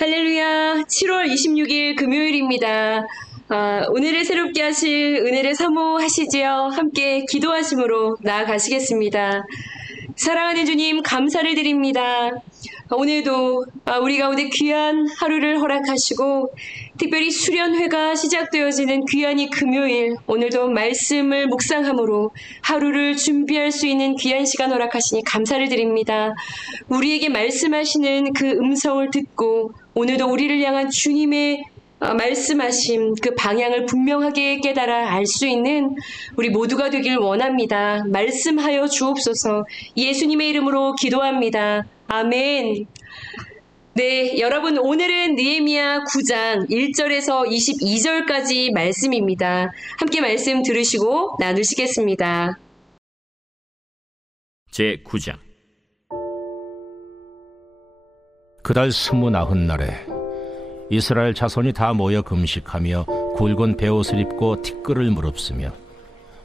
할렐루야. 7월 26일 금요일입니다. 오늘을 새롭게 하실 은혜를 사모하시지요. 함께 기도하심으로 나아가시겠습니다. 사랑하는 주님, 감사를 드립니다. 오늘도 우리 가운데 귀한 하루를 허락하시고 특별히 수련회가 시작되어지는 귀한 이 금요일, 오늘도 말씀을 묵상함으로 하루를 준비할 수 있는 귀한 시간 허락하시니 감사를 드립니다. 우리에게 말씀하시는 그 음성을 듣고 오늘도 우리를 향한 주님의 말씀하심, 그 방향을 분명하게 깨달아 알 수 있는 우리 모두가 되길 원합니다. 말씀하여 주옵소서. 예수님의 이름으로 기도합니다. 아멘. 네, 여러분, 오늘은 느헤미야 9장 1절에서 22절까지 말씀입니다. 함께 말씀 들으시고 나누시겠습니다. 제9장. 그달 29날에 이스라엘 자손이 다 모여 금식하며 굵은 베옷을 입고 티끌을 무릅쓰며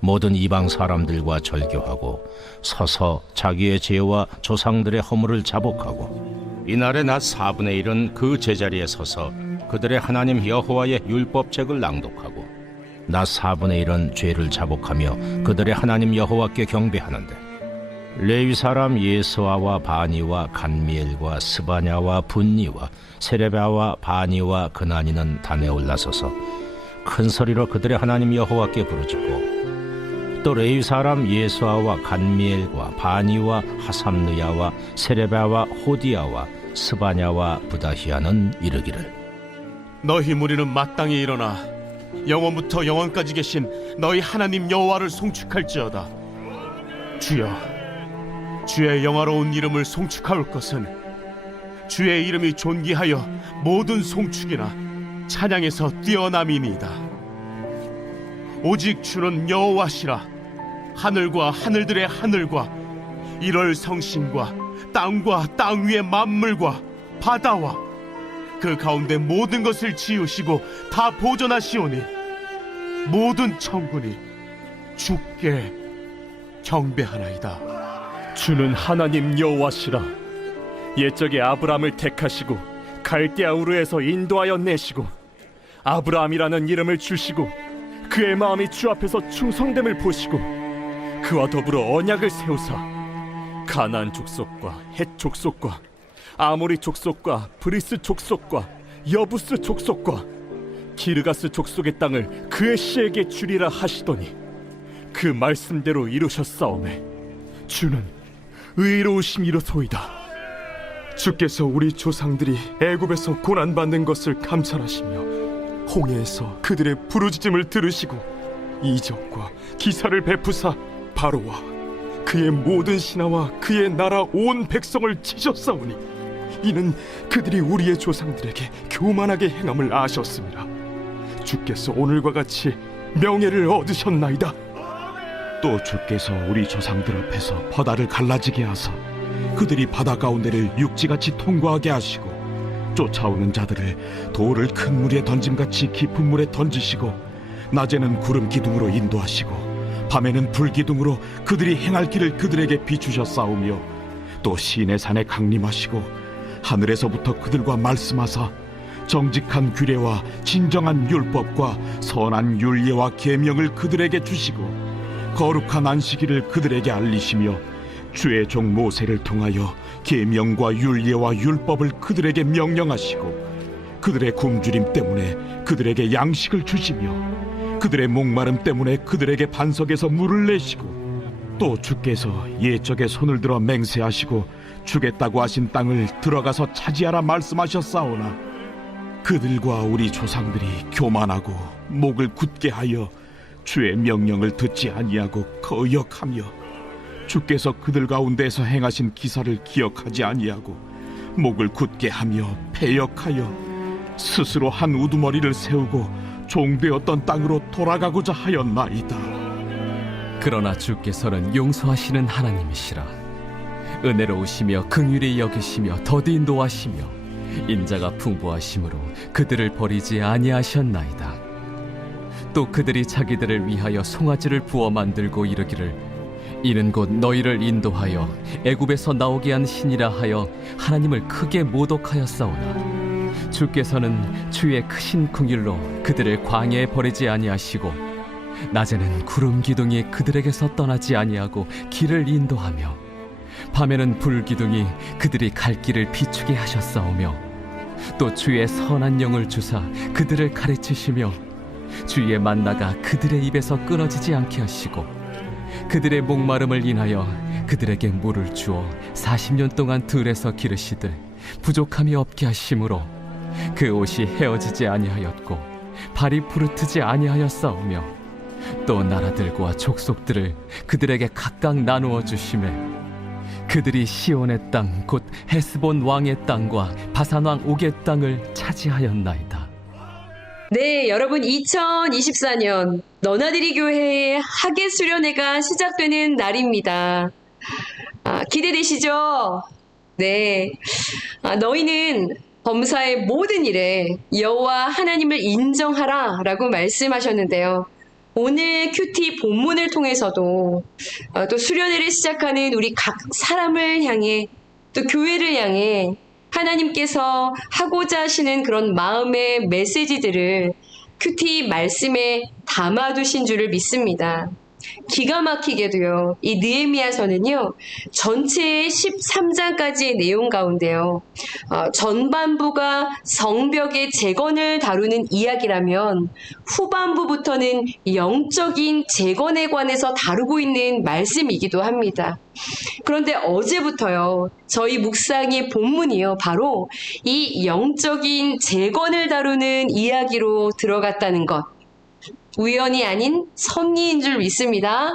모든 이방 사람들과 절교하고 서서 자기의 죄와 조상들의 허물을 자복하고 이날의 낮 4분의 1은 그 제자리에 서서 그들의 하나님 여호와의 율법책을 낭독하고 낮 4분의 1은 죄를 자복하며 그들의 하나님 여호와께 경배하는데 레위 사람 예수아와 바니와 간미엘과 스바냐와 분니와 세레바와 바니와 그나니는 단에 올라서서 큰 소리로 그들의 하나님 여호와께 부르짖고 또 레위 사람 예수아와 간미엘과 바니와 하삼느야와 세레바와 호디야와 스바냐와 부다히야는 이르기를 너희 무리는 마땅히 일어나 영원부터 영원까지 계신 너희 하나님 여호와를 송축할지어다. 주여, 주의 영화로운 이름을 송축할 것은 주의 이름이 존귀하여 모든 송축이나 찬양에서 뛰어남이니이다. 오직 주는 여호와시라. 하늘과 하늘들의 하늘과 일월 성신과 땅과 땅 위의 만물과 바다와 그 가운데 모든 것을 지으시고 다 보존하시오니 모든 천군이 주께 경배하나이다. 주는 하나님 여호와시라. 옛적에 아브라함을 택하시고 갈대아 우르에서 인도하여 내시고 아브라함이라는 이름을 주시고 그의 마음이 주 앞에서 충성됨을 보시고 그와 더불어 언약을 세우사 가나안 족속과 헷 족속과 아모리 족속과 브리스 족속과 여부스 족속과 기르가스 족속의 땅을 그의 씨에게 주리라 하시더니 그 말씀대로 이루셨사오매 주는 의로우심이로소이다. 주께서 우리 조상들이 애굽에서 고난받는 것을 감찰하시며 홍해에서 그들의 부르짖음을 들으시고 이적과 기사를 베푸사 바로와 그의 모든 신하와 그의 나라 온 백성을 치셨사오니 이는 그들이 우리의 조상들에게 교만하게 행함을 아셨습니다. 주께서 오늘과 같이 명예를 얻으셨나이다. 또 주께서 우리 조상들 앞에서 바다를 갈라지게 하사 그들이 바다 가운데를 육지같이 통과하게 하시고 쫓아오는 자들을 돌을 큰 물에 던짐같이 깊은 물에 던지시고 낮에는 구름 기둥으로 인도하시고 밤에는 불 기둥으로 그들이 행할 길을 그들에게 비추셨사오며 또 시내 산에 강림하시고 하늘에서부터 그들과 말씀하사 정직한 규례와 진정한 율법과 선한 율례와 계명을 그들에게 주시고 거룩한 안식일을 그들에게 알리시며 주의 종 모세를 통하여 계명과 율례와 율법을 그들에게 명령하시고 그들의 굶주림 때문에 그들에게 양식을 주시며 그들의 목마름 때문에 그들에게 반석에서 물을 내시고 또 주께서 옛적에 손을 들어 맹세하시고 주겠다고 하신 땅을 들어가서 차지하라 말씀하셨사오나 그들과 우리 조상들이 교만하고 목을 굳게 하여 주의 명령을 듣지 아니하고 거역하며 주께서 그들 가운데서 행하신 기사를 기억하지 아니하고 목을 굳게 하며 패역하여 스스로 한 우두머리를 세우고 종되었던 땅으로 돌아가고자 하였나이다. 그러나 주께서는 용서하시는 하나님이시라. 은혜로우시며 긍휼히 여기시며 더디 인도하시며 인자가 풍부하심으로 그들을 버리지 아니하셨나이다. 또 그들이 자기들을 위하여 송아지를 부어 만들고 이르기를 이는 곧 너희를 인도하여 애굽에서 나오게 한 신이라 하여 하나님을 크게 모독하였사오나 주께서는 주의 크신 긍휼로 그들을 광야에 버리지 아니하시고 낮에는 구름 기둥이 그들에게서 떠나지 아니하고 길을 인도하며 밤에는 불 기둥이 그들이 갈 길을 비추게 하셨사오며 또 주의 선한 영을 주사 그들을 가르치시며 주의 만나가 그들의 입에서 끊어지지 않게 하시고 그들의 목마름을 인하여 그들에게 물을 주어 40년 동안 들에서 기르시되 부족함이 없게 하심으로 그 옷이 헤어지지 아니하였고 발이 부르트지 아니하였사오며 또 나라들과 족속들을 그들에게 각각 나누어 주시매 그들이 시온의 땅 곧 헤스본 왕의 땅과 바산 왕 옥의 땅을 차지하였나이다. 네, 여러분 2024년 너나들이 교회의 학예 수련회가 시작되는 날입니다. 기대되시죠? 네. 너희는 범사의 모든 일에 여호와 하나님을 인정하라 라고 말씀하셨는데요. 오늘 큐티 본문을 통해서도 또 수련회를 시작하는 우리 각 사람을 향해 또 교회를 향해 하나님께서 하고자 하시는 그런 마음의 메시지들을 큐티 말씀에 담아두신 줄을 믿습니다. 기가 막히게도요, 이 느헤미야서는요, 전체 13장까지의 내용 가운데요, 전반부가 성벽의 재건을 다루는 이야기라면 후반부부터는 영적인 재건에 관해서 다루고 있는 말씀이기도 합니다. 그런데 어제부터요, 저희 묵상의 본문이요, 바로 이 영적인 재건을 다루는 이야기로 들어갔다는 것. 우연이 아닌 섭리인 줄 믿습니다.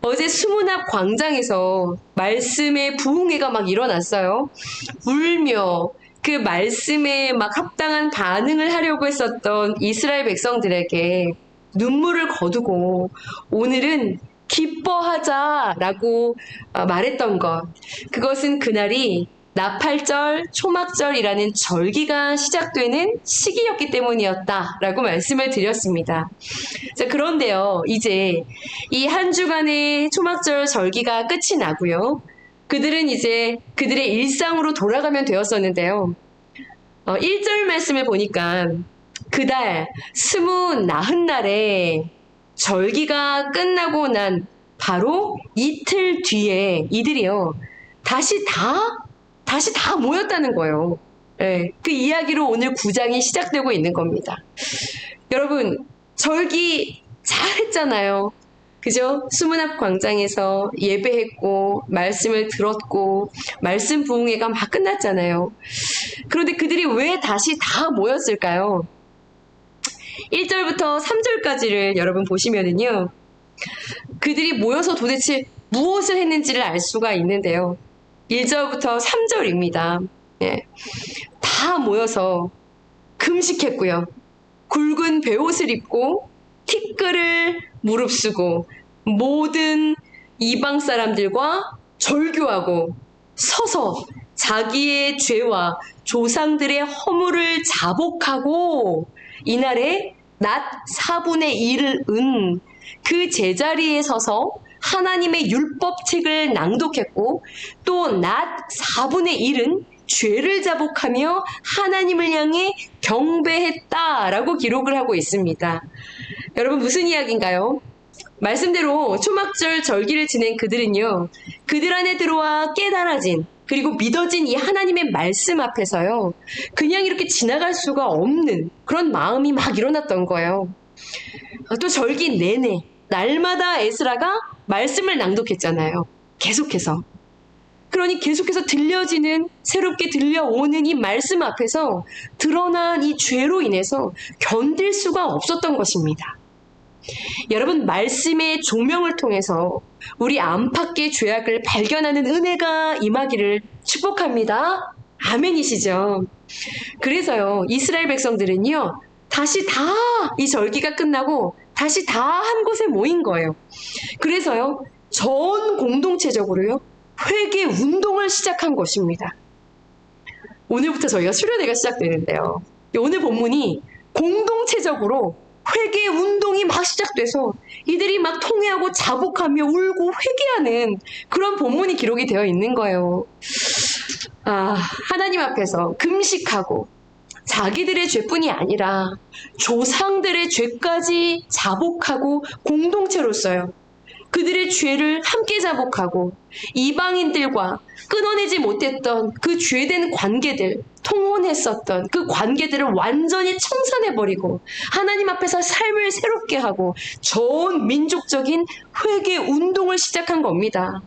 어제 수문앞 광장에서 말씀의 부흥회가 막 일어났어요. 울며 그 말씀에 막 합당한 반응을 하려고 했었던 이스라엘 백성들에게 눈물을 거두고 오늘은 기뻐하자라고 말했던 것. 그것은 그날이 나팔절, 초막절이라는 절기가 시작되는 시기였기 때문이었다라고 말씀을 드렸습니다. 자, 그런데요, 이제 이 한 주간의 초막절 절기가 끝이 나고요. 그들은 이제 그들의 일상으로 돌아가면 되었었는데요. 1절 말씀을 보니까 그달 29날에 절기가 끝나고 난 바로 이틀 뒤에 이들이요, 다시 다 모였다는 거예요. 네, 그 이야기로 오늘 9장이 시작되고 있는 겁니다. 여러분, 절기 잘했잖아요. 그죠? 수문앞 광장에서 예배했고 말씀을 들었고 말씀 부흥회가 막 끝났잖아요. 그런데 그들이 왜 다시 다 모였을까요? 1절부터 3절까지를 여러분 보시면은요, 그들이 모여서 도대체 무엇을 했는지를 알 수가 있는데요. 1절부터 3절입니다. 예. 다 모여서 금식했고요. 굵은 베옷을 입고 티끌을 무릅쓰고 모든 이방 사람들과 절교하고 서서 자기의 죄와 조상들의 허물을 자복하고 이날에 낮 4분의 1을 은 그 제자리에 서서 하나님의 율법책을 낭독했고 또 낮 4분의 1은 죄를 자복하며 하나님을 향해 경배했다라고 기록을 하고 있습니다. 여러분, 무슨 이야기인가요? 말씀대로 초막절 절기를 지낸 그들은요, 그들 안에 들어와 깨달아진 그리고 믿어진 이 하나님의 말씀 앞에서요, 그냥 이렇게 지나갈 수가 없는 그런 마음이 막 일어났던 거예요. 또 절기 내내 날마다 에스라가 말씀을 낭독했잖아요. 계속해서. 그러니 계속해서 들려지는, 새롭게 들려오는 이 말씀 앞에서 드러난 이 죄로 인해서 견딜 수가 없었던 것입니다. 여러분, 말씀의 조명을 통해서 우리 안팎의 죄악을 발견하는 은혜가 임하기를 축복합니다. 아멘이시죠? 그래서요, 이스라엘 백성들은요, 다시 다 이 절기가 끝나고 다시 다 한 곳에 모인 거예요. 그래서요, 전 공동체적으로요, 회개 운동을 시작한 것입니다. 오늘부터 저희가 수련회가 시작되는데요. 오늘 본문이 공동체적으로 회개 운동이 막 시작돼서 이들이 막 통회하고 자복하며 울고 회개하는 그런 본문이 기록이 되어 있는 거예요. 하나님 앞에서 금식하고 자기들의 죄뿐이 아니라 조상들의 죄까지 자복하고 공동체로서요. 그들의 죄를 함께 자복하고 이방인들과 끊어내지 못했던 그 죄된 관계들, 통혼했었던 그 관계들을 완전히 청산해버리고 하나님 앞에서 삶을 새롭게 하고 전 민족적인 회개 운동을 시작한 겁니다.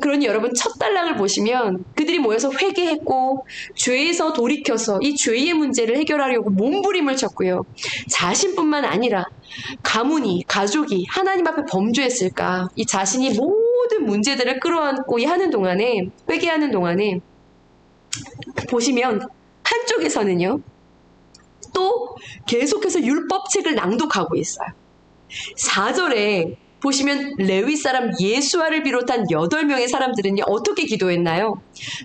그러니 여러분 첫 단락을 보시면 그들이 모여서 회개했고 죄에서 돌이켜서 이 죄의 문제를 해결하려고 몸부림을 쳤고요. 자신뿐만 아니라 가문이, 가족이 하나님 앞에 범죄했을까? 이 자신이 모든 문제들을 끌어안고 하는 동안에, 회개하는 동안에 보시면 한쪽에서는요. 또 계속해서 율법책을 낭독하고 있어요. 4절에 보시면 레위 사람 예수아를 비롯한 8명의 사람들은요. 어떻게 기도했나요?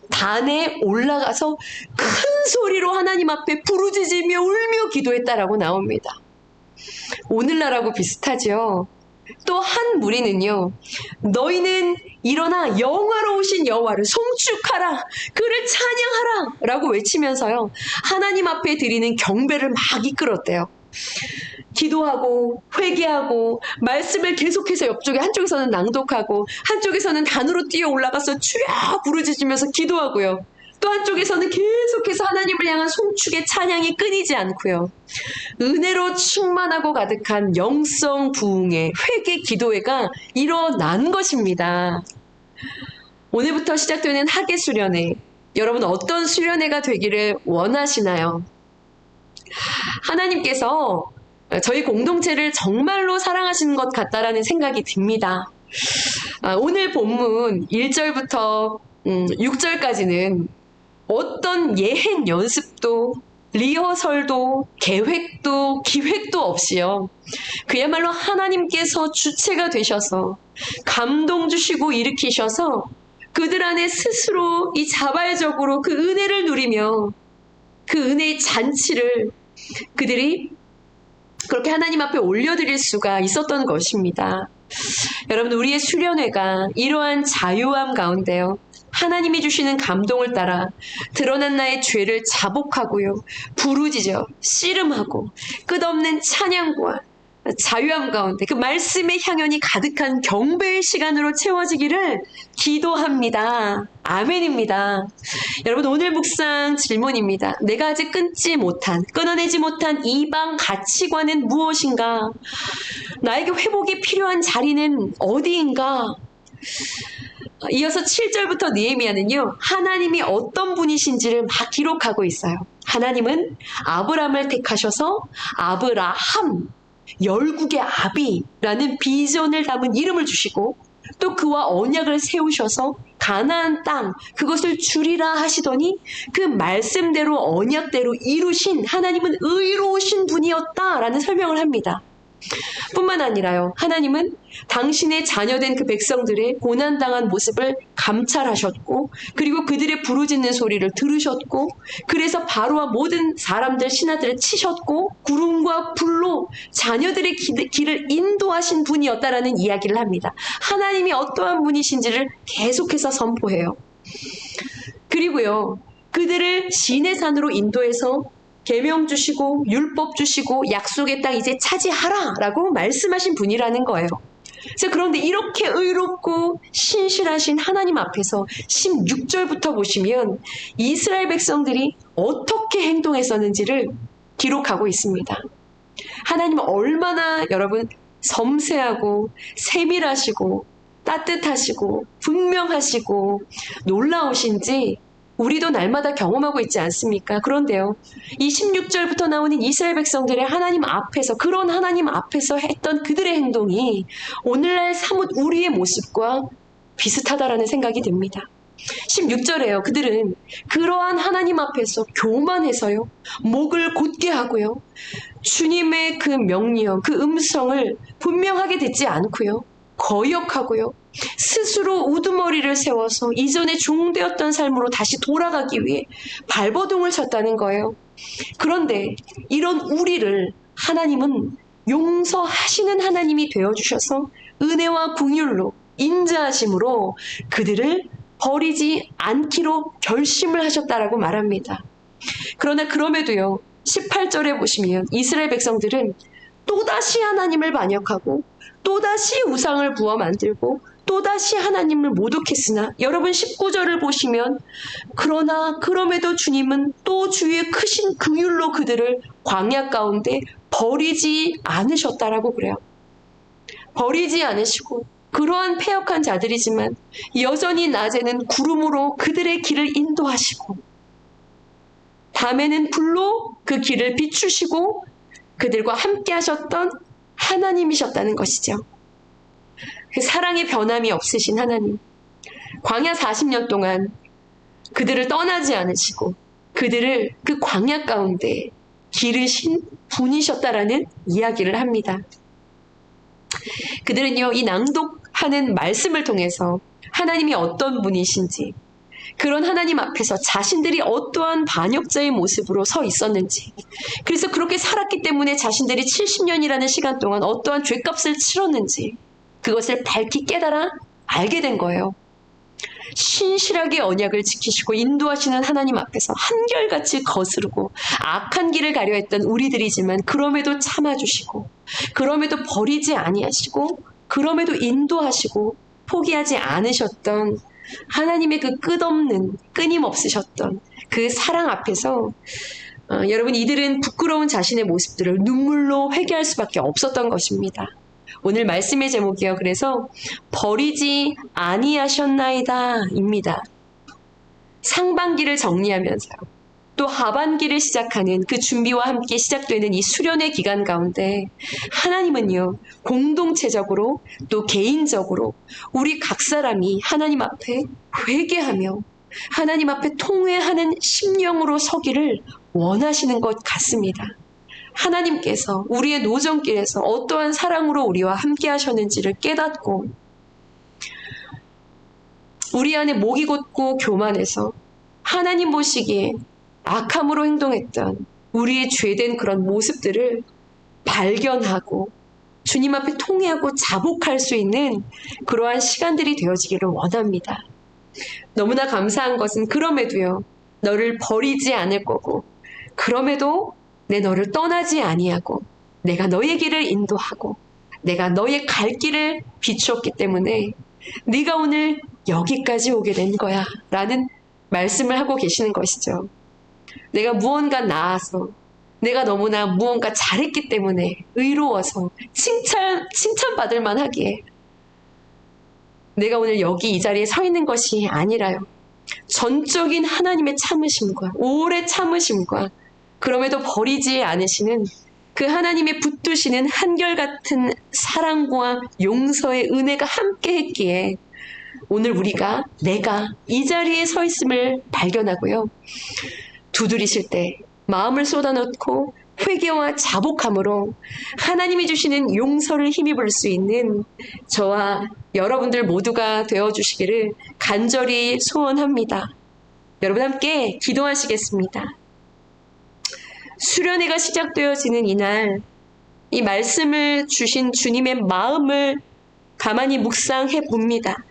단에 올라가서 큰 소리로 하나님 앞에 부르짖으며 울며 기도했다라고 나옵니다. 오늘날하고 비슷하죠. 또 한 무리는요. 너희는 일어나 영화로우신 여호와를 송축하라. 그를 찬양하라. 라고 외치면서요. 하나님 앞에 드리는 경배를 막 이끌었대요. 기도하고 회개하고 말씀을 계속해서 옆쪽에 한쪽에서는 낭독하고 한쪽에서는 단으로 뛰어 올라가서 주여 부르짖으면서 기도하고요. 또 한쪽에서는 계속해서 하나님을 향한 송축의 찬양이 끊이지 않고요. 은혜로 충만하고 가득한 영성 부흥의 회개 기도회가 일어난 것입니다. 오늘부터 시작되는 학예 수련회, 여러분 어떤 수련회가 되기를 원하시나요? 하나님께서 저희 공동체를 정말로 사랑하시는 것 같다라는 생각이 듭니다. 오늘 본문 1절부터 6절까지는 어떤 예행 연습도 리허설도 계획도 기획도 없이요. 그야말로 하나님께서 주체가 되셔서 감동 주시고 일으키셔서 그들 안에 스스로 이 자발적으로 그 은혜를 누리며 그 은혜의 잔치를 그들이 그렇게 하나님 앞에 올려드릴 수가 있었던 것입니다. 여러분 우리의 수련회가 이러한 자유함 가운데요. 하나님이 주시는 감동을 따라 드러난 나의 죄를 자복하고요. 부르짖어 씨름하고 끝없는 찬양과 자유함 가운데 그 말씀의 향연이 가득한 경배의 시간으로 채워지기를 기도합니다. 아멘입니다. 여러분 오늘 묵상 질문입니다. 내가 아직 끊어내지 못한 이방 가치관은 무엇인가? 나에게 회복이 필요한 자리는 어디인가? 이어서 7절부터 느헤미야는요. 하나님이 어떤 분이신지를 막 기록하고 있어요. 하나님은 아브라함을 택하셔서 아브라함, 열국의 아비라는 비전을 담은 이름을 주시고 또 그와 언약을 세우셔서 가나안 땅 그것을 주리라 하시더니 그 말씀대로 언약대로 이루신 하나님은 의로우신 분이었다라는 설명을 합니다. 뿐만 아니라요. 하나님은 당신의 자녀된 그 백성들의 고난당한 모습을 감찰하셨고 그리고 그들의 부르짖는 소리를 들으셨고 그래서 바로와 모든 사람들 신하들을 치셨고 구름과 불로 자녀들의 길을 인도하신 분이었다라는 이야기를 합니다. 하나님이 어떠한 분이신지를 계속해서 선포해요. 그리고요. 그들을 시내산으로 인도해서 계명 주시고 율법 주시고 약속의 땅 이제 차지하라 라고 말씀하신 분이라는 거예요. 그런데 이렇게 의롭고 신실하신 하나님 앞에서 16절부터 보시면 이스라엘 백성들이 어떻게 행동했었는지를 기록하고 있습니다. 하나님은 얼마나 여러분 섬세하고 세밀하시고 따뜻하시고 분명하시고 놀라우신지 우리도 날마다 경험하고 있지 않습니까? 그런데요. 이 16절부터 나오는 이스라엘 백성들의 하나님 앞에서 그런 하나님 앞에서 했던 그들의 행동이 오늘날 사뭇 우리의 모습과 비슷하다라는 생각이 듭니다. 16절에요. 그들은 그러한 하나님 앞에서 교만해서요. 목을 곧게 하고요. 주님의 그 명령, 그 음성을 분명하게 듣지 않고요. 거역하고요. 스스로 우두머리를 세워서 이전에 종되었던 삶으로 다시 돌아가기 위해 발버둥을 쳤다는 거예요. 그런데 이런 우리를 하나님은 용서하시는 하나님이 되어주셔서 은혜와 긍휼로 인자하심으로 그들을 버리지 않기로 결심을 하셨다라고 말합니다. 그러나 그럼에도요, 18절에 보시면 이스라엘 백성들은 또다시 하나님을 반역하고 또다시 우상을 부어 만들고 또다시 하나님을 모독했으나, 여러분 19절을 보시면 그러나 그럼에도 주님은 또 주의 크신 긍휼로 그들을 광야 가운데 버리지 않으셨다라고 그래요. 버리지 않으시고 그러한 패역한 자들이지만 여전히 낮에는 구름으로 그들의 길을 인도하시고 밤에는 불로 그 길을 비추시고 그들과 함께 하셨던 하나님이셨다는 것이죠. 그 사랑의 변함이 없으신 하나님, 광야 40년 동안 그들을 떠나지 않으시고 그들을 그 광야 가운데 기르신 분이셨다라는 이야기를 합니다. 그들은요, 이 낭독하는 말씀을 통해서 하나님이 어떤 분이신지, 그런 하나님 앞에서 자신들이 어떠한 반역자의 모습으로 서 있었는지, 그래서 그렇게 살았기 때문에 자신들이 70년이라는 시간 동안 어떠한 죄값을 치렀는지 그것을 밝히 깨달아 알게 된 거예요. 신실하게 언약을 지키시고 인도하시는 하나님 앞에서 한결같이 거스르고 악한 길을 가려 했던 우리들이지만 그럼에도 참아주시고 그럼에도 버리지 아니하시고 그럼에도 인도하시고 포기하지 않으셨던 하나님의 그 끝없는 끊임없으셨던 그 사랑 앞에서 여러분, 이들은 부끄러운 자신의 모습들을 눈물로 회개할 수밖에 없었던 것입니다. 오늘 말씀의 제목이요, 그래서 버리지 아니하셨나이다 입니다. 상반기를 정리하면서요, 또 하반기를 시작하는 그 준비와 함께 시작되는 이 수련의 기간 가운데 하나님은요, 공동체적으로 또 개인적으로 우리 각 사람이 하나님 앞에 회개하며 하나님 앞에 통회하는 심령으로 서기를 원하시는 것 같습니다. 하나님께서 우리의 노정길에서 어떠한 사랑으로 우리와 함께 하셨는지를 깨닫고 우리 안에 목이 곧고 교만해서 하나님 보시기에 악함으로 행동했던 우리의 죄된 그런 모습들을 발견하고 주님 앞에 통회하고 자복할 수 있는 그러한 시간들이 되어지기를 원합니다. 너무나 감사한 것은 그럼에도요, 너를 버리지 않을 거고 그럼에도 내 너를 떠나지 아니하고 내가 너의 길을 인도하고 내가 너의 갈 길을 비추었기 때문에 네가 오늘 여기까지 오게 된 거야 라는 말씀을 하고 계시는 것이죠. 내가 무언가 나아서 내가 너무나 무언가 잘했기 때문에 의로워서 칭찬받을 만하기에 내가 오늘 여기 이 자리에 서 있는 것이 아니라요, 전적인 하나님의 참으심과 오래 참으심과 그럼에도 버리지 않으시는 그 하나님의 붙드시는 한결같은 사랑과 용서의 은혜가 함께 했기에 오늘 내가 이 자리에 서 있음을 발견하고요, 두드리실 때 마음을 쏟아놓고 회개와 자복함으로 하나님이 주시는 용서를 힘입을 수 있는 저와 여러분들 모두가 되어주시기를 간절히 소원합니다. 여러분 함께 기도하시겠습니다. 수련회가 시작되어지는 이날, 이 말씀을 주신 주님의 마음을 가만히 묵상해 봅니다.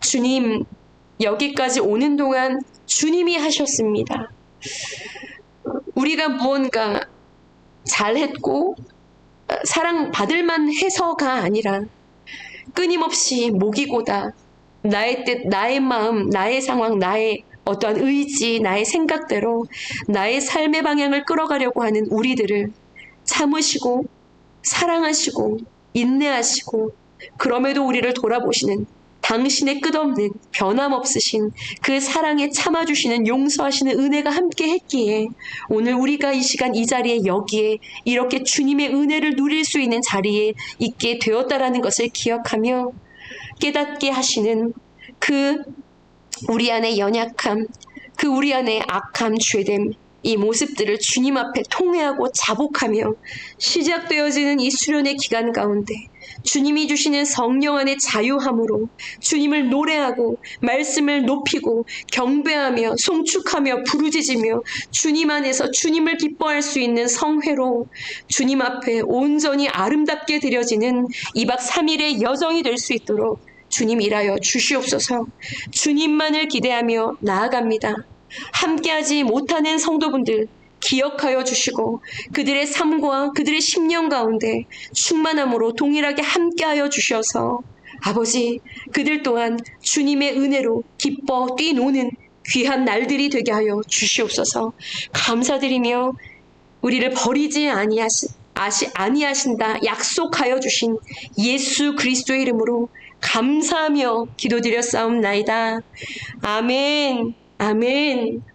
주님, 여기까지 오는 동안 주님이 하셨습니다. 우리가 무언가 잘했고 사랑받을 만해서가 아니라 끊임없이 목이 고다 나의 뜻, 나의 마음, 나의 상황, 나의 어떠한 의지, 나의 생각대로 나의 삶의 방향을 끌어가려고 하는 우리들을 참으시고 사랑하시고 인내하시고 그럼에도 우리를 돌아보시는 당신의 끝없는 변함없으신 그 사랑에 참아주시는 용서하시는 은혜가 함께 했기에 오늘 우리가 이 시간 이 자리에 여기에 이렇게 주님의 은혜를 누릴 수 있는 자리에 있게 되었다라는 것을 기억하며 깨닫게 하시는 그 우리 안의 연약함, 그 우리 안의 악함, 죄됨, 이 모습들을 주님 앞에 통회하고 자복하며 시작되어지는 이 수련의 기간 가운데 주님이 주시는 성령 안의 자유함으로 주님을 노래하고 말씀을 높이고 경배하며 송축하며 부르짖으며 주님 안에서 주님을 기뻐할 수 있는 성회로 주님 앞에 온전히 아름답게 드려지는 2박 3일의 여정이 될 수 있도록 주님 일하여 주시옵소서. 주님만을 기대하며 나아갑니다. 함께하지 못하는 성도분들 기억하여 주시고 그들의 삶과 그들의 심령 가운데 충만함으로 동일하게 함께하여 주셔서 아버지, 그들 또한 주님의 은혜로 기뻐 뛰노는 귀한 날들이 되게 하여 주시옵소서. 감사드리며 우리를 버리지 아니하신다 약속하여 주신 예수 그리스도의 이름으로 감사하며 기도드렸사옵나이다. 아멘. 아멘.